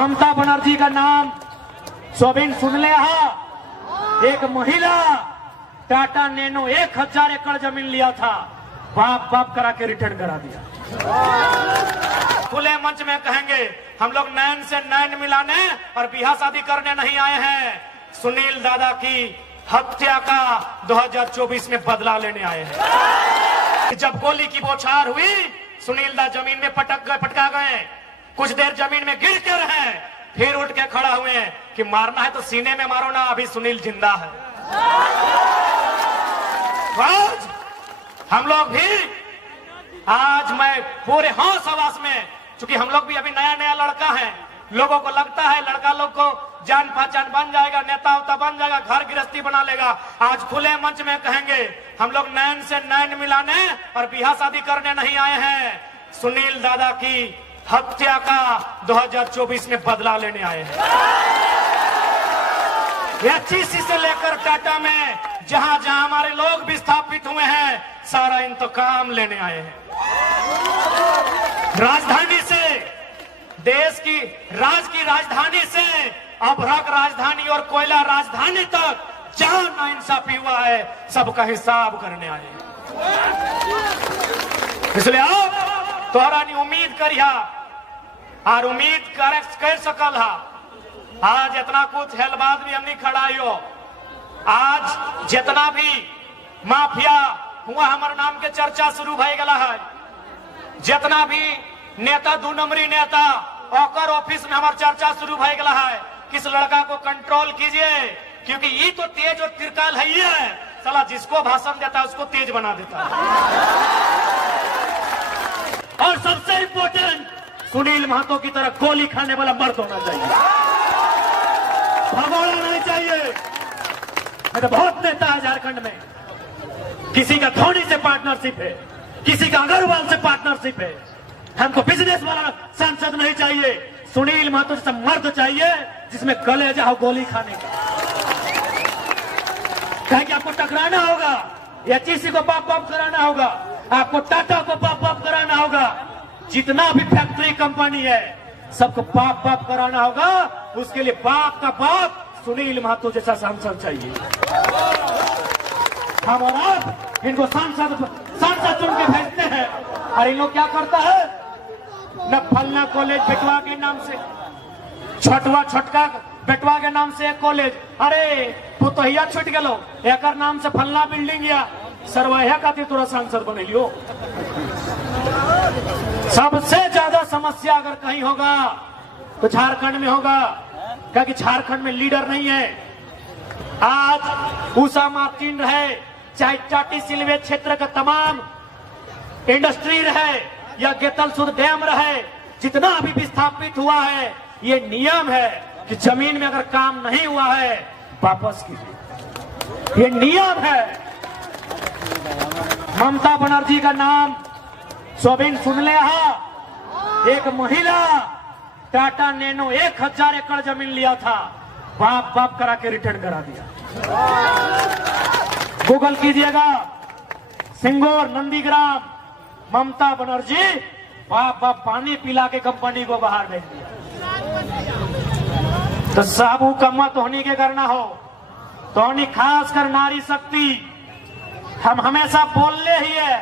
ममता बनर्जी का नाम सोबिन सुन ले। एक महिला टाटा नैनो 1000 एकड़ जमीन लिया था, बाप बाप करा के रिटर्न करा दिया। खुले मंच में कहेंगे हम लोग नैन से नैन मिलाने और बियाह शादी करने नहीं आए हैं, सुनील दादा की हत्या का 2024 में बदला लेने आए हैं। जब गोली की बौछार हुई, सुनील दा जमीन में पटका गए, कुछ देर जमीन में गिर के रहे, फिर उठ के खड़ा हुए कि मारना है तो सीने में मारो ना, अभी सुनील जिंदा है। आज हम लोग भी, आज मैं पूरे होश हवास में, चूंकि हम लोग भी अभी नया नया लड़का है, लोगों को लगता है लड़का लोग को जान पहचान बन जाएगा, नेता उता बन जाएगा, घर गृहस्थी बना लेगा। आज खुले मंच में कहेंगे हम लोग नैन से नैन मिलाने और बियाह शादी करने नहीं आए हैं, सुनील दादा की हत्या का 2024 में बदला लेने आए हैं। एचईसी से लेकर टाटा में जहां जहां हमारे लोग विस्थापित हुए हैं, सारा इंतकाम लेने आए हैं। राजधानी से, देश की राजधानी से अभ्रक राजधानी और कोयला राजधानी तक जहां नाइंसाफी हुआ है, सबका हिसाब करने आए हैं। इसलिए आप तोहरा नहीं उम्मीद करिया और उम्मीद कर सकल हा। आज इतना कुछ हेलबाद भी हमने खड़ाइयो, आज जितना भी माफिया हुआ हमारे नाम के चर्चा शुरू भय गला है, जितना भी नेता 2 नंबरी नेता ओकर ऑफिस में हमारी चर्चा शुरू भय गला है, किस लड़का को कंट्रोल कीजिए, क्योंकि ये तो तेज और तिरकाल है, ये है साला जिसको भाषण देता है उसको तेज बना देता है। और सबसे इंपॉर्टेंट, सुनील महतो की तरह गोली खाने वाला मर्द होना चाहिए, भगोड़ा नहीं चाहिए। मैं तो बहुत नेता है झारखंड में, किसी का धोनी से पार्टनरशिप है, किसी का अग्रवाल से पार्टनरशिप है। हमको बिजनेस वाला सांसद नहीं चाहिए, सुनील महतो जैसा मर्द चाहिए जिसमें कलेजा हो गोली खाने का। कहे कि आपको टकराना होगा, एचईसी को बाप बाप कराना होगा, आपको टाटा को बाप बाप कराना होगा, जितना भी फैक्ट्री कंपनी है सबको बाप बाप कराना होगा। उसके लिए बाप का बाप सुनील महतो जैसा सांसद चाहिए। हम और आप इनको सांसद चुन के भेजते हैं, और इन लोग क्या करता है, न फलना कॉलेज बेटवा के नाम से, छोटका बेटवा के नाम से एक कॉलेज, अरे पुतहिया छूट गलो, एक नाम से फलना बिल्डिंग या सरवैया का तोरा सांसद बने लियो। सबसे ज्यादा समस्या अगर कहीं होगा तो झारखंड में होगा, क्योंकि झारखंड में लीडर नहीं है। आज उषा मार्टिन रहे, चाहे चाटी सिलवे क्षेत्र का तमाम इंडस्ट्री रहे या गेतल सुध डैम रहे, जितना अभी विस्थापित हुआ है, ये नियम है कि जमीन में अगर काम नहीं हुआ है वापस कीजिए, ये नियम है। ममता बनर्जी का नाम सोबिन सुन ले। एक महिला टाटा नैनो 1000 एकड़ जमीन लिया था, बाप बाप करा के रिटर्न करा दिया। गूगल कीजिएगा, सिंगोर नंदीग्राम, ममता बनर्जी बाप बाप पानी पिला के कंपनी को बाहर भेज दिया। तो साबू कम्मा तोहनी के करना हो, तोहनी खास कर नारी शक्ति, हम हमेशा बोलने ही है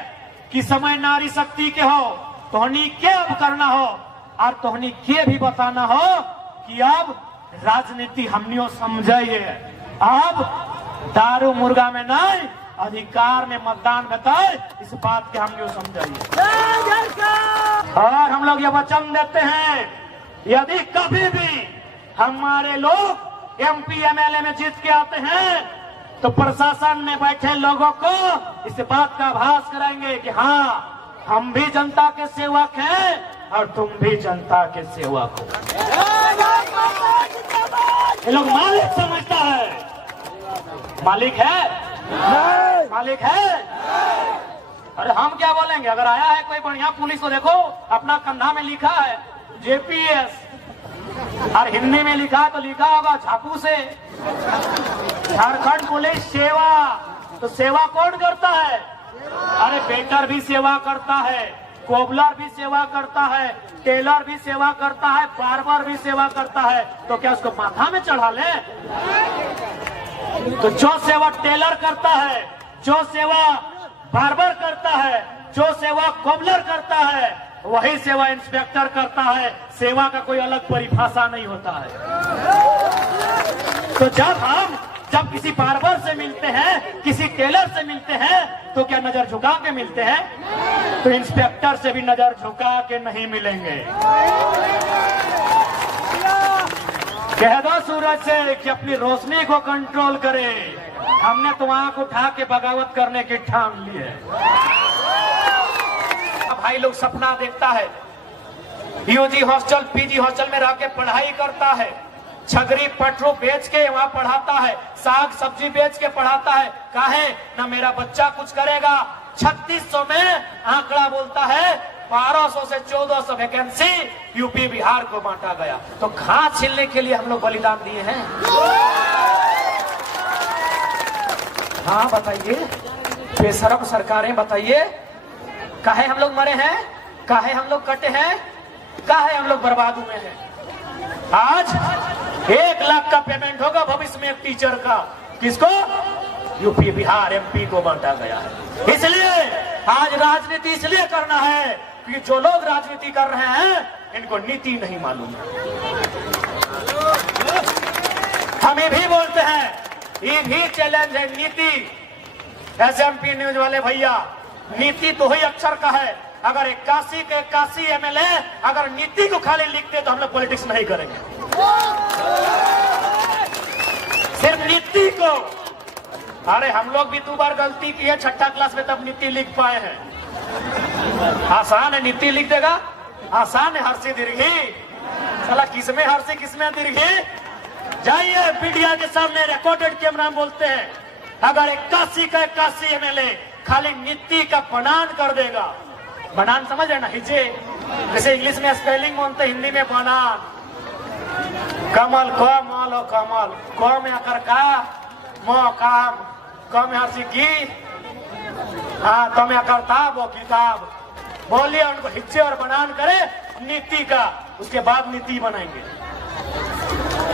कि समय नारी शक्ति के हो, तोहनी के अब करना हो, और तोहनी के भी बताना हो कि अब राजनीति हमनियों समझिए, अब दारू मुर्गा में नहीं, अधिकार में मतदान बताए, इस बात के हमनियों समझिए। और हम लोग ये वचन देते हैं, यदि कभी भी हमारे लोग एमपी एमएलए में जीत के आते हैं तो प्रशासन में बैठे लोगों को इस बात का आभास कराएंगे कि हाँ, हम भी जनता के सेवक हैं और तुम भी जनता के सेवक हो। ये लोग मालिक समझता है, मालिक है, मालिक है। अरे हम क्या बोलेंगे, अगर आया है कोई बढ़िया पुलिस तो देखो अपना कंधा में लिखा है जेपीएस, और हिंदी में लिखा है तो लिखा होगा झापू से झारखंड पुलिस सेवा। तो सेवा कौन करता है? अरे वेटर भी सेवा करता है, कोबलर भी सेवा करता है, टेलर भी सेवा करता है, बार्बर भी सेवा करता है, तो क्या उसको माथा में चढ़ा ले? तो जो सेवा टेलर करता है, जो सेवा बार्बर करता है, जो सेवा कोबलर करता है, वही सेवा इंस्पेक्टर करता है। सेवा का कोई अलग परिभाषा नहीं होता है। तो जब किसी बार्बर से मिलते हैं, किसी टेलर से मिलते हैं, तो क्या नजर झुका के मिलते हैं? तो इंस्पेक्टर से भी नजर झुका के नहीं मिलेंगे। कह दो सूरज से कि अपनी रोशनी को कंट्रोल करे। हमने तो आंख उठा के बगावत करने की ठान ली है। भाई लोग सपना देखता है, यूजी हॉस्टल, पीजी हॉस्टल में रह के पढ़ाई करता है, छगरी पटरू बेच के वहां पढ़ाता है, साग सब्जी बेच के पढ़ाता है। काहे ना मेरा बच्चा कुछ करेगा। 3600 में आंकड़ा बोलता है 1200 से 1400 वैकेंसी यूपी बिहार को बांटा गया। तो घास छीलने के लिए हम लोग बलिदान दिए हैं। हाँ बताइए, बेशरम सरकारें बताइए, काहे हम लोग मरे हैं, काहे हम लोग कटे हैं, काहे हम लोग बर्बाद हुए हैं। आज 1 लाख का पेमेंट होगा भविष्य में एक टीचर का। किसको? यूपी बिहार एमपी को बांटा गया है। इसलिए आज राजनीति इसलिए करना है कि जो लोग राजनीति कर रहे हैं इनको नीति नहीं मालूम है। हम ये भी बोलते हैं, ये भी चैलेंज है नीति। एसएमपी न्यूज वाले भैया, नीति तो ही अक्षर का है। अगर 81 के 81 एमएलए अगर नीति को खाली लिखते तो हम लोग पॉलिटिक्स नहीं करेंगे। सिर्फ नीति को। अरे हम लोग भी 2 बार गलती की है, 6ठा क्लास में तब नीति लिख पाए हैं। आसान है नीति लिख देगा, आसान है हर्षी दीर्घी। साला किसमें हर्षी किसमें दीर्घी? जाइए मीडिया के सामने रिकॉर्डेड कैमरा में बोलते हैं, अगर 81 का 81 एमएलए खाली नीति का बनान कर देगा। बनान समझ है ना, हिजे जैसे इंग्लिश में स्पेलिंग बोलते, हिंदी में बनान। कमल क मल हो कमल, क में आकर का, म काम, क में हर्षी की, हाँ तो में आकर ताब वो किताब। बोलिए उनको हिज्जे और बनान करे नीति का, उसके बाद नीति बनाएंगे।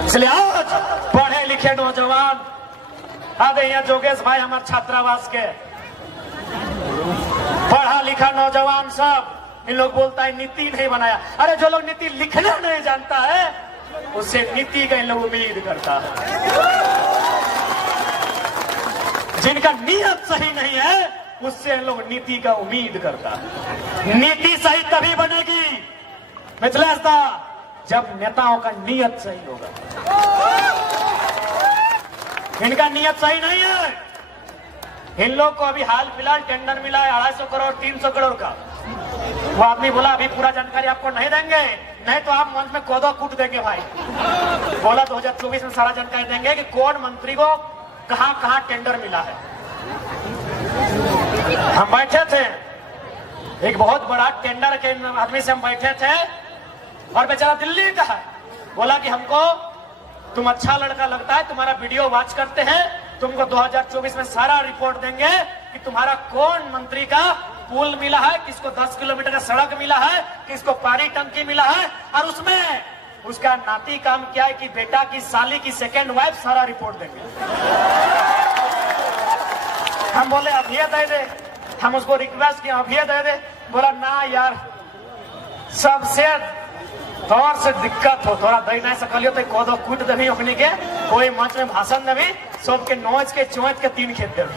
इसलिए आज पढ़े लिखे नौजवान, आगे यहाँ जोगेश भाई हमारे छात्रावास के पढ़ा लिखा नौजवान सब, इन लोग बोलता है नीति नहीं बनाया। अरे जो लोग नीति लिखना नहीं जानता है उससे नीति का इन लोग उम्मीद करता है। जिनका नियत सही नहीं है उससे इन लोग नीति का उम्मीद करता है। नीति सही तभी बनेगी मिथिलेश दा, जब नेताओं का नियत सही होगा। इनका नियत सही नहीं है। इन लोग को अभी हाल फिलहाल टेंडर मिला है 250 करोड़ 300 करोड़ का। वो आदमी बोला अभी पूरा जानकारी आपको नहीं देंगे, नहीं तो आप मंच में कोदो कूट देंगे भाई। बोला 2024 में सारा जानकारी देंगे कि कौन मंत्री को कहां कहां टेंडर मिला है। हम बैठे थे, एक बहुत बड़ा टेंडर के आदमी से हम बैठे थे और बेचारा दिल्ली का है। बोला कि हमको तुम अच्छा लड़का लगता है, तुम्हारा वीडियो वॉच करते हैं, तुमको 2024 में सारा रिपोर्ट देंगे कि तुम्हारा कौन मंत्री का पुल मिला है, किसको 10 किलोमीटर का सड़क मिला है, किसको पानी टंकी मिला है, और उसमें उसका नाती काम क्या है कि बेटा की साली की सेकेंड वाइफ, सारा रिपोर्ट देंगे। हम बोले अब ये दे दे, हम उसको रिक्वेस्ट किया अब ये दे दे। बोला ना यार, सबसे तौर से दिक्कत हो, थोड़ा दही नहीं सकलियो तो कोदो कूट देवी ओखनी के, कोई मंच में भाषण देवी, सबके नोच के चोच के 3 खेत देवी।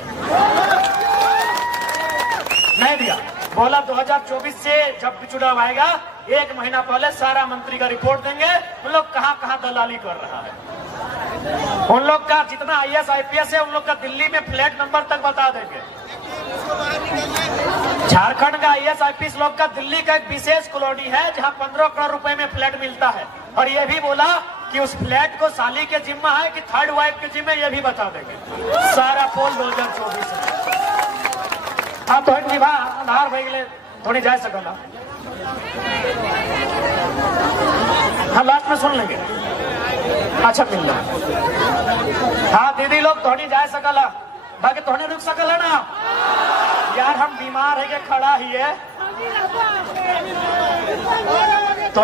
नहीं दिया। बोला 2024 से जब भी चुनाव आएगा 1 महीना पहले सारा मंत्री का रिपोर्ट देंगे, उन लोग कहां कहां दलाली कर रहा है। उन लोग का जितना IAS IPS है उन लोग का दिल्ली में फ्लैट नंबर तक बता देंगे। झारखंड का IAS IPS लोग का दिल्ली का एक विशेष कॉलोनी है जहां 15 करोड़ रुपए में फ्लैट मिलता है, और ये भी बोला कि उस फ्लैट को साली के जिम्मा है कि थर्ड वाइफ के जिम्मे, ये भी बता देंगे। सारा पोल 2024 में। हाँ तो आधार भाई गए थोड़ी जा सकला। हाँ लास्ट में सुन लेंगे। अच्छा मिल रहा। हाँ दीदी लोग थोड़ी जा सकला, बाकी थोड़ी रुक सकल है ना यार। हम बीमार है के खड़ा ही है। तो